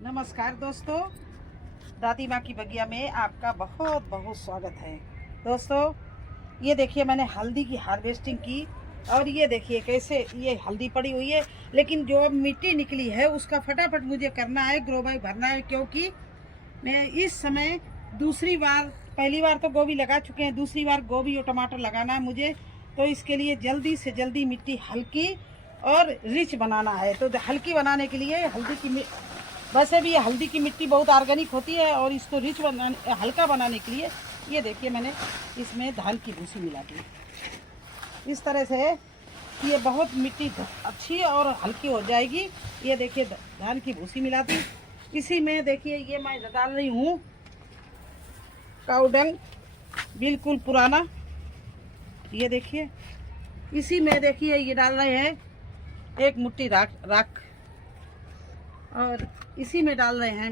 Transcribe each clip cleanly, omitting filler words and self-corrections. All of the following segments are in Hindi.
नमस्कार दोस्तों, दादी माँ की बगिया में आपका बहुत बहुत स्वागत है। दोस्तों, ये देखिए मैंने हल्दी की हार्वेस्टिंग की और ये देखिए कैसे ये हल्दी पड़ी हुई है, लेकिन जो अब मिट्टी निकली है उसका फटाफट मुझे करना है, ग्रो बैग भरना है, क्योंकि मैं इस समय दूसरी बार, पहली बार तो गोभी लगा चुके हैं, दूसरी बार गोभी और टमाटर लगाना है मुझे। तो इसके लिए जल्दी से जल्दी मिट्टी हल्की और रिच बनाना है। तो हल्की बनाने के लिए वैसे भी ये हल्दी की मिट्टी बहुत ऑर्गेनिक होती है और इसको रिच बनाने, हल्का बनाने के लिए ये देखिए मैंने इसमें धान की भूसी मिला दी इस तरह से कि ये बहुत मिट्टी अच्छी और हल्की हो जाएगी। ये देखिए धान की भूसी मिला दी। इसी में देखिए ये मैं डाल रही हूँ काऊ डंग, बिल्कुल पुराना। ये देखिए इसी में देखिए ये डाल रहे हैं एक मुट्ठी राख और इसी में डाल रहे हैं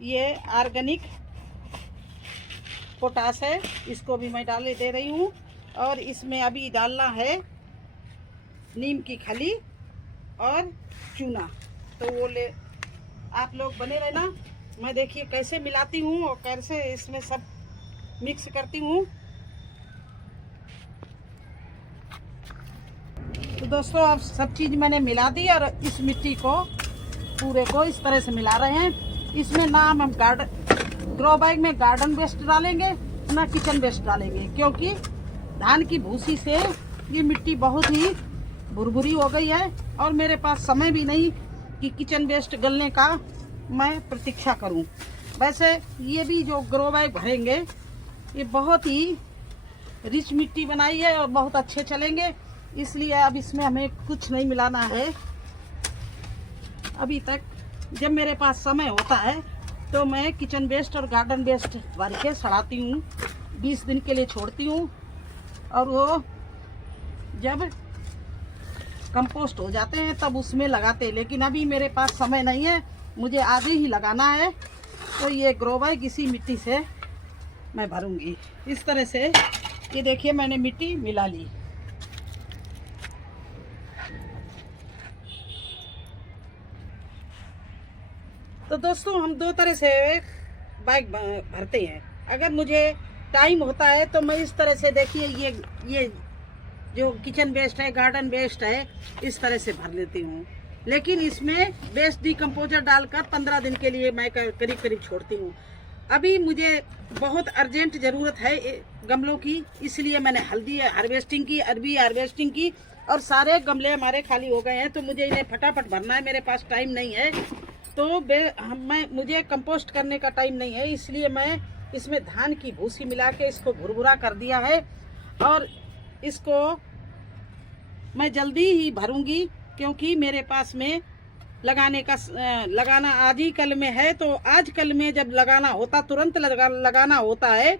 ये ऑर्गेनिक पोटास है, इसको भी मैं दे रही हूँ। और इसमें अभी डालना है नीम की खली और चूना। तो वो ले आप लोग बने रहना। मैं देखिए कैसे मिलाती हूँ और कैसे इसमें सब मिक्स करती हूँ। तो दोस्तों, अब सब चीज़ मैंने मिला दी और इस मिट्टी को पूरे को इस तरह से मिला रहे हैं। इसमें ना हम ग्रो बैग में गार्डन वेस्ट डालेंगे ना किचन वेस्ट डालेंगे, क्योंकि धान की भूसी से ये मिट्टी बहुत ही भुरभुरी हो गई है और मेरे पास समय भी नहीं कि किचन वेस्ट गलने का मैं प्रतीक्षा करूं। वैसे ये भी जो ग्रो बैग भरेंगे ये बहुत ही रिच मिट्टी बनाई है और बहुत अच्छे चलेंगे, इसलिए अब इसमें हमें कुछ नहीं मिलाना है अभी तक। जब मेरे पास समय होता है तो मैं किचन वेस्ट और गार्डन वेस्ट भर के सड़ाती हूँ, 20 दिन के लिए छोड़ती हूँ और वो जब कंपोस्ट हो जाते हैं तब उसमें लगाते हैं। लेकिन अभी मेरे पास समय नहीं है, मुझे आगे ही लगाना है। तो ये ग्रो बैग इसी मिट्टी से मैं भरूंगी इस तरह से। ये देखिए मैंने मिट्टी मिला ली। तो दोस्तों, हम दो तरह से बैग भरते हैं। अगर मुझे टाइम होता है तो मैं इस तरह से देखिए ये जो किचन वेस्ट है, गार्डन वेस्ट है, इस तरह से भर लेती हूँ। लेकिन इसमें वेस्ट डिकम्पोजर डालकर 15 दिन के लिए मैं करीब करीब छोड़ती हूँ। अभी मुझे बहुत अर्जेंट ज़रूरत है गमलों की, इसलिए मैंने हल्दी हार्वेस्टिंग की, अरबी हार्वेस्टिंग की और सारे गमले हमारे खाली हो गए हैं। तो मुझे इन्हें फटाफट भरना है, मेरे पास टाइम नहीं है। तो मुझे कंपोस्ट करने का टाइम नहीं है, इसलिए मैं इसमें धान की भूसी मिला के इसको भुरभुरा कर दिया है और इसको मैं जल्दी ही भरूंगी, क्योंकि मेरे पास में लगाना आज ही कल में है। तो आज कल में जब लगाना होता तुरंत लगाना होता है,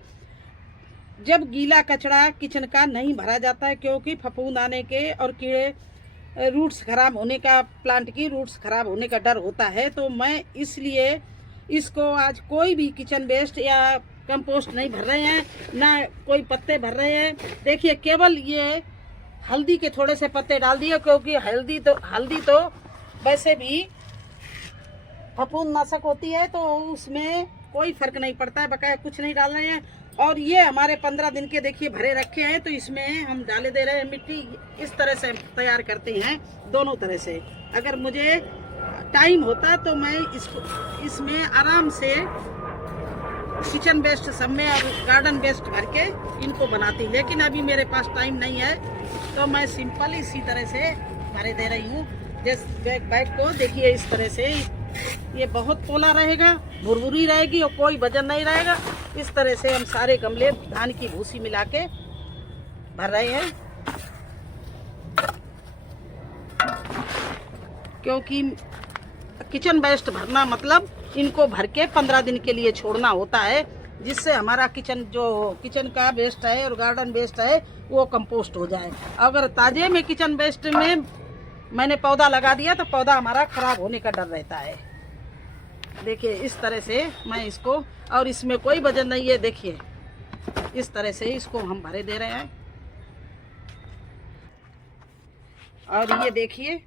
जब गीला कचरा किचन का नहीं भरा जाता है, क्योंकि फफूंद आने के और कीड़े रूट्स खराब होने का, प्लांट की रूट्स खराब होने का डर होता है। तो मैं इसलिए इसको आज कोई भी किचन वेस्ट या कंपोस्ट नहीं भर रहे हैं, ना कोई पत्ते भर रहे हैं। देखिए केवल ये हल्दी के थोड़े से पत्ते डाल दिए, क्योंकि हल्दी तो वैसे भी फफूंदनाशक होती है, तो उसमें कोई फर्क नहीं पड़ता है। बकाया कुछ नहीं डाल रहे हैं। और ये हमारे 15 दिन के देखिए भरे रखे हैं, तो इसमें हम डाले दे रहे हैं मिट्टी। इस तरह से तैयार करते हैं दोनों तरह से। अगर मुझे टाइम होता तो मैं इसमें आराम से किचन वेस्ट सब में और गार्डन वेस्ट भर के इनको बनाती, लेकिन अभी मेरे पास टाइम नहीं है। तो मैं सिंपल इसी तरह से भरे दे रही हूँ। जैसे बैग को देखिए इस तरह से, ये बहुत पोला रहेगा, भुरभुरी रहेगी और कोई वजन नहीं रहेगा। इस तरह से हम सारे गमले धान की भूसी मिला के भर रहे हैं, क्योंकि किचन वेस्ट भरना मतलब इनको भर के 15 दिन के लिए छोड़ना होता है, जिससे हमारा किचन का वेस्ट है और गार्डन वेस्ट है वो कंपोस्ट हो जाए। अगर ताजे में किचन वेस्ट में मैंने पौधा लगा दिया तो पौधा हमारा खराब होने का डर रहता है। देखिए इस तरह से मैं इसको, और इसमें कोई वजन नहीं है, देखिए इस तरह से इसको हम भरे दे रहे हैं। और ये देखिए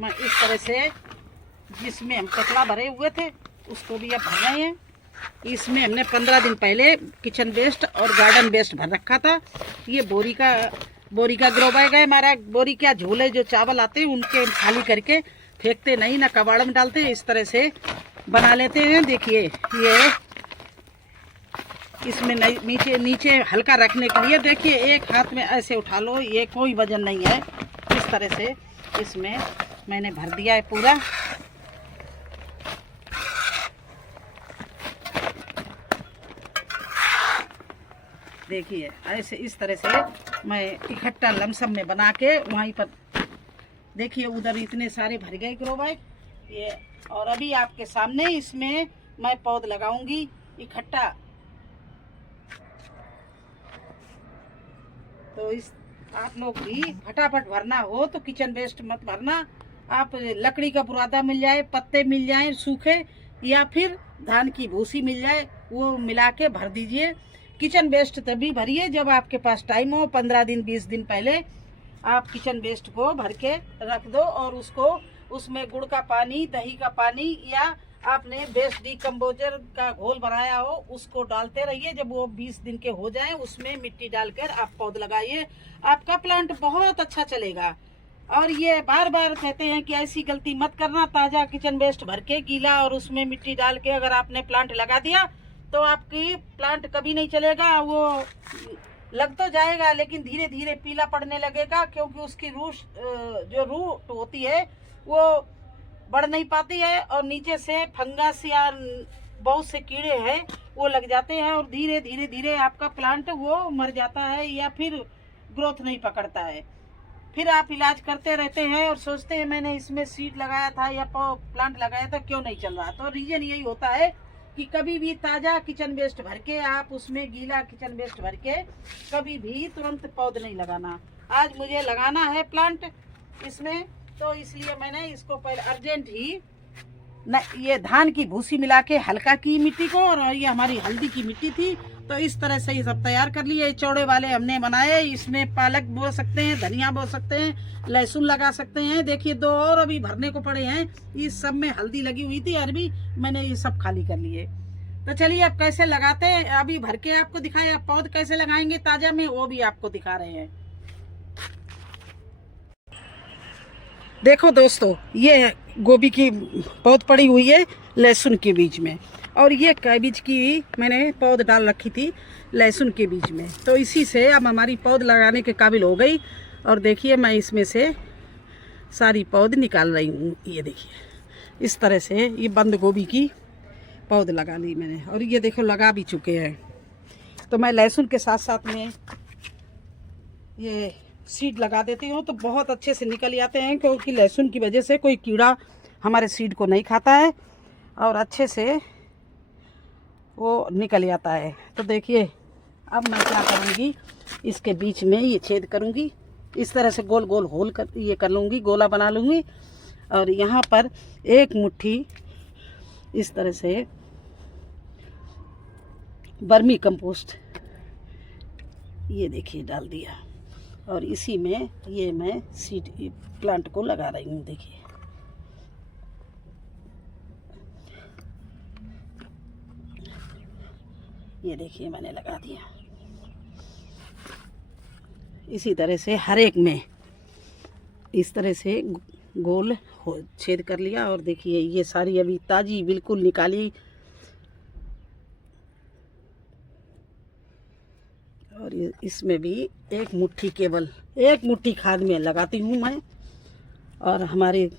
मैं इस तरह से जिसमें हम कचरा भरे हुए थे उसको भी अब भर रहे हैं। इसमें हमने 15 दिन पहले किचन वेस्ट और गार्डन वेस्ट भर रखा था। ये बोरी का ग्रो बैग है हमारा। बोरी क्या झोले जो चावल आते हैं उनके खाली करके फेंकते नहीं ना कबाड़ में डालते, इस तरह से बना लेते हैं। देखिए ये इसमें नीचे नीचे हल्का रखने के लिए देखिए एक हाथ में ऐसे उठा लो, ये कोई वजन नहीं है। इस तरह से इसमें मैंने भर दिया है पूरा। देखिए ऐसे इस तरह से मैं इकट्ठा लमसम में बना के वहीं पर देखिए उधर इतने सारे भर गए ग्रो बैग ये। और अभी आपके सामने इसमें मैं पौध लगाऊंगी इकट्ठा। तो इस आप लोग भी फटाफट भरना हो तो किचन वेस्ट मत भरना। आप लकड़ी का बुरादा मिल जाए, पत्ते मिल जाए सूखे, या फिर धान की भूसी मिल जाए, वो मिला के भर दीजिए। किचन वेस्ट तभी भरिए जब आपके पास टाइम हो। 15 दिन 20 दिन पहले आप किचन वेस्ट को भर के रख दो और उसको उसमें गुड़ का पानी, दही का पानी, या आपने वेस्ट डिकम्पोजर का घोल बनाया हो उसको डालते रहिए। जब वो 20 दिन के हो जाएं उसमें मिट्टी डालकर आप पौध लगाइए, आपका प्लांट बहुत अच्छा चलेगा। और ये बार बार कहते हैं कि ऐसी गलती मत करना। ताज़ा किचन वेस्ट भर के गीला और उसमें मिट्टी डाल के अगर आपने प्लांट लगा दिया तो आपकी प्लांट कभी नहीं चलेगा। वो लग तो जाएगा लेकिन धीरे धीरे पीला पड़ने लगेगा, क्योंकि उसकी जो रूट होती है वो बढ़ नहीं पाती है और नीचे से फंगस या बहुत से कीड़े हैं वो लग जाते हैं और धीरे धीरे धीरे आपका प्लांट वो मर जाता है या फिर ग्रोथ नहीं पकड़ता है। फिर आप इलाज करते रहते हैं और सोचते हैं मैंने इसमें सीड लगाया था या प्लांट लगाया था क्यों नहीं चल रहा। तो रीजन यही होता है कि कभी भी ताज़ा किचन वेस्ट भर के आप उसमें गीला किचन वेस्ट भर के कभी भी तुरंत पौध नहीं लगाना। आज मुझे लगाना है प्लांट इसमें, तो इसलिए मैंने इसको पहले अर्जेंट ही न ये धान की भूसी मिला के हल्का की मिट्टी को, और ये हमारी हल्दी की मिट्टी थी, तो इस तरह से ये सब तैयार कर लिए। चौड़े वाले हमने बनाए, इसमें पालक बो सकते हैं, धनिया बो सकते हैं, लहसुन लगा सकते हैं। देखिए 2 और अभी भरने को पड़े हैं। इस सब में हल्दी लगी हुई थी, अरबी मैंने ये सब खाली कर लिए। तो चलिए अब कैसे लगाते हैं अभी भर के आपको दिखाए। आप पौध कैसे लगाएंगे ताजा में वो भी आपको दिखा रहे हैं। देखो दोस्तों ये गोभी की पौध पड़ी हुई है लहसुन के बीच में, और ये कैबिज की मैंने पौध डाल रखी थी लहसुन के बीच में। तो इसी से अब हमारी पौध लगाने के काबिल हो गई। और देखिए मैं इसमें से सारी पौध निकाल रही हूँ। ये देखिए इस तरह से ये बंद गोभी की पौध लगा ली मैंने, और ये देखो लगा भी चुके हैं। तो मैं लहसुन के साथ साथ में ये सीड लगा देती हूँ तो बहुत अच्छे से निकल आते हैं, क्योंकि लहसुन की वजह से कोई कीड़ा हमारे सीड को नहीं खाता है और अच्छे से वो निकल आता है। तो देखिए अब मैं क्या करूँगी, इसके बीच में ये छेद करूँगी, इस तरह से गोल गोल होल कर ये कर लूँगी, गोला बना लूँगी। और यहाँ पर एक मुट्ठी इस तरह से वर्मी कंपोस्ट ये देखिए डाल दिया, और इसी में ये मैं सीड प्लांट को लगा रही हूँ। देखिए ये देखिए मैंने लगा दिया। इसी तरह से हर एक में इस तरह से गोल छेद कर लिया। और देखिए ये सारी अभी ताज़ी बिल्कुल निकाली, और इसमें भी एक मुट्ठी केवल एक मुट्ठी खाद में लगाती हूँ मैं। और हमारे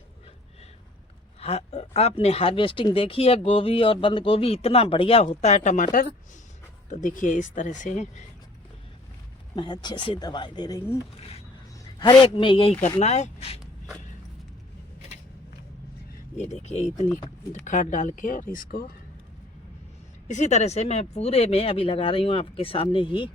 आपने हार्वेस्टिंग देखी है गोभी और बंद गोभी, इतना बढ़िया होता है टमाटर। तो देखिए इस तरह से मैं अच्छे से दवाई दे रही हूँ, हर एक में यही करना है। ये देखिए इतनी खाद डाल के, और इसको इसी तरह से मैं पूरे में अभी लगा रही हूँ आपके सामने ही।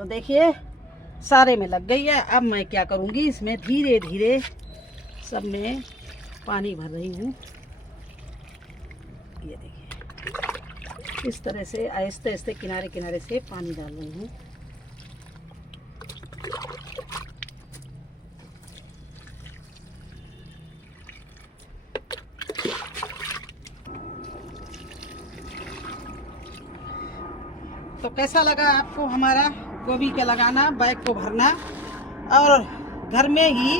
तो देखिए सारे में लग गई है। अब मैं क्या करूँगी, इसमें धीरे धीरे सब में पानी भर रही हूँ। ये देखिए इस तरह से आहिस्ते आहिस्ते किनारे किनारे से पानी डाल रही हूँ। तो कैसा लगा आपको हमारा गोभी का लगाना, बैग को भरना और घर में ही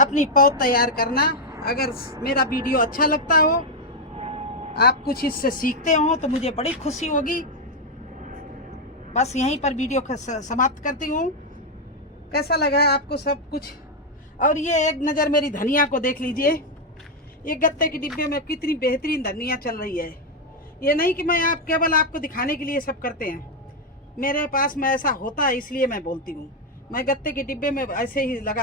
अपनी पौध तैयार करना। अगर मेरा वीडियो अच्छा लगता हो, आप कुछ इससे सीखते हो तो मुझे बड़ी खुशी होगी। बस यहीं पर वीडियो समाप्त करती हूँ। कैसा लगा आपको सब कुछ? और ये एक नज़र मेरी धनिया को देख लीजिए। ये गत्ते के डिब्बे में कितनी बेहतरीन धनिया चल रही है। ये नहीं कि मैं केवल आपको दिखाने के लिए सब करते हैं। मेरे पास में ऐसा होता है इसलिए मैं बोलती हूँ। मैं गत्ते के डिब्बे में ऐसे ही लगा